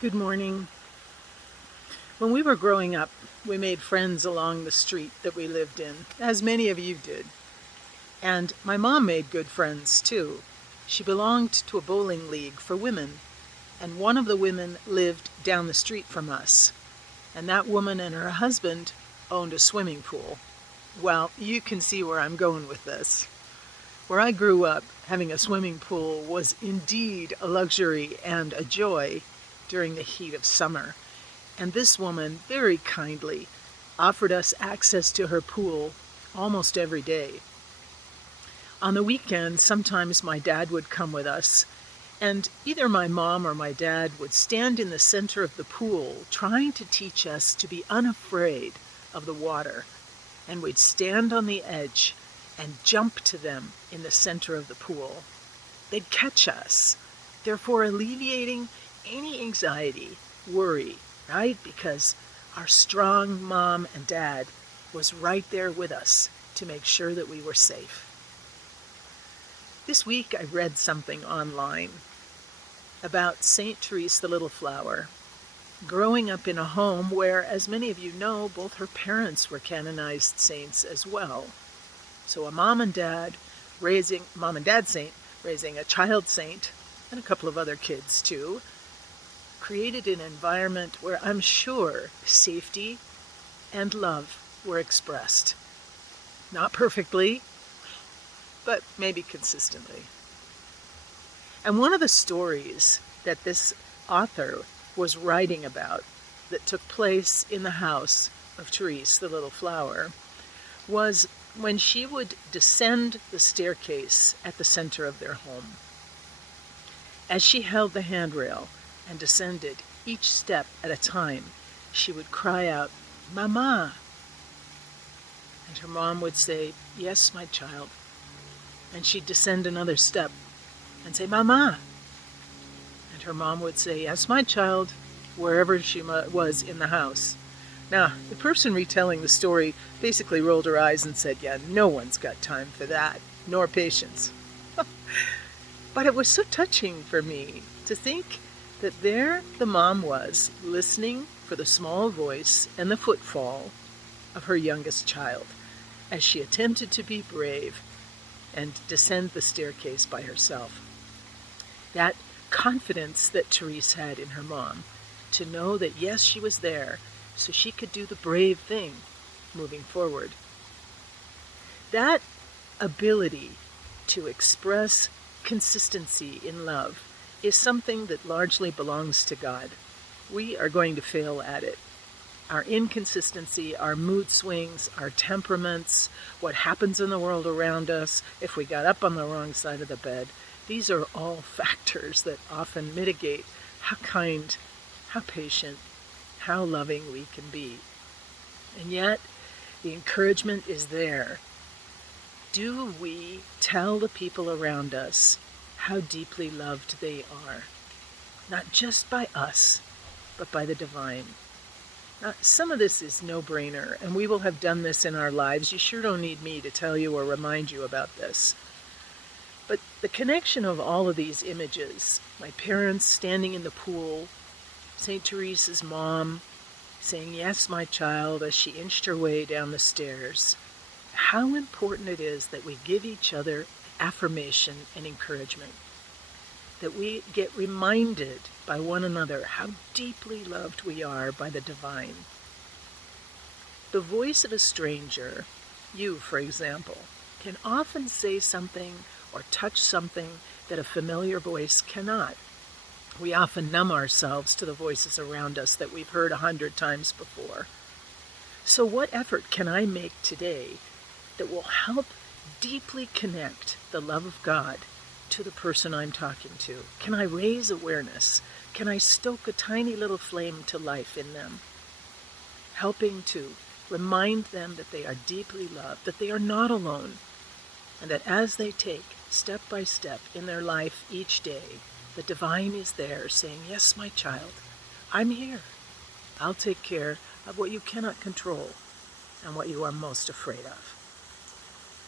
Good morning. When we were growing up, we made friends along the street that we lived in, as many of you did. And my mom made good friends too. She belonged to a bowling league for women, and one of the women lived down the street from us. And that woman and her husband owned a swimming pool. Well, you can see where I'm going with this. Where I grew up, having a swimming pool was indeed a luxury and a joy during the heat of summer. And this woman very kindly offered us access to her pool almost every day. On the weekends, sometimes my dad would come with us, and either my mom or my dad would stand in the center of the pool trying to teach us to be unafraid of the water. And we'd stand on the edge and jump to them in the center of the pool. They'd catch us, therefore alleviating any anxiety, worry, right? Because our strong mom and dad was right there with us to make sure that we were safe. This week I read something online about St. Therese the Little Flower, growing up in a home where, as many of you know, both her parents were canonized saints as well. So a mom and dad saint raising a child saint and a couple of other kids too, created an environment where I'm sure safety and love were expressed. Not perfectly, but maybe consistently. And one of the stories that this author was writing about that took place in the house of Therese, the Little Flower, was when she would descend the staircase at the center of their home. As she held the handrail and descended each step at a time, she would cry out, "Mama!" And her mom would say, "Yes, my child." And she'd descend another step and say, "Mama!" And her mom would say, "Yes, my child," wherever she was in the house. Now, the person retelling the story basically rolled her eyes and said, "Yeah, no one's got time for that, nor patience." But it was so touching for me to think that there the mom was, listening for the small voice and the footfall of her youngest child as she attempted to be brave and descend the staircase by herself. That confidence that Therese had in her mom, to know that yes, she was there, so she could do the brave thing moving forward. That ability to express consistency in love is something that largely belongs to God. We are going to fail at it. Our inconsistency, our mood swings, our temperaments, what happens in the world around us, if we got up on the wrong side of the bed, these are all factors that often mitigate how kind, how patient, how loving we can be. And yet, the encouragement is there. Do we tell the people around us how deeply loved they are? Not just by us, but by the divine. Now, some of this is no-brainer, and we will have done this in our lives. You sure don't need me to tell you or remind you about this. But the connection of all of these images, my parents standing in the pool, St. Therese's mom saying, "Yes, my child," as she inched her way down the stairs, how important it is that we give each other affirmation and encouragement, that we get reminded by one another how deeply loved we are by the divine. The voice of a stranger, you for example, can often say something or touch something that a familiar voice cannot. We often numb ourselves to the voices around us that we've heard 100 times before. So what effort can I make today that will help deeply connect the love of God to the person I'm talking to? Can I raise awareness? Can I stoke a tiny little flame to life in them? Helping to remind them that they are deeply loved, that they are not alone, and that as they take step by step in their life each day, the divine is there saying, "Yes, my child, I'm here. I'll take care of what you cannot control and what you are most afraid of."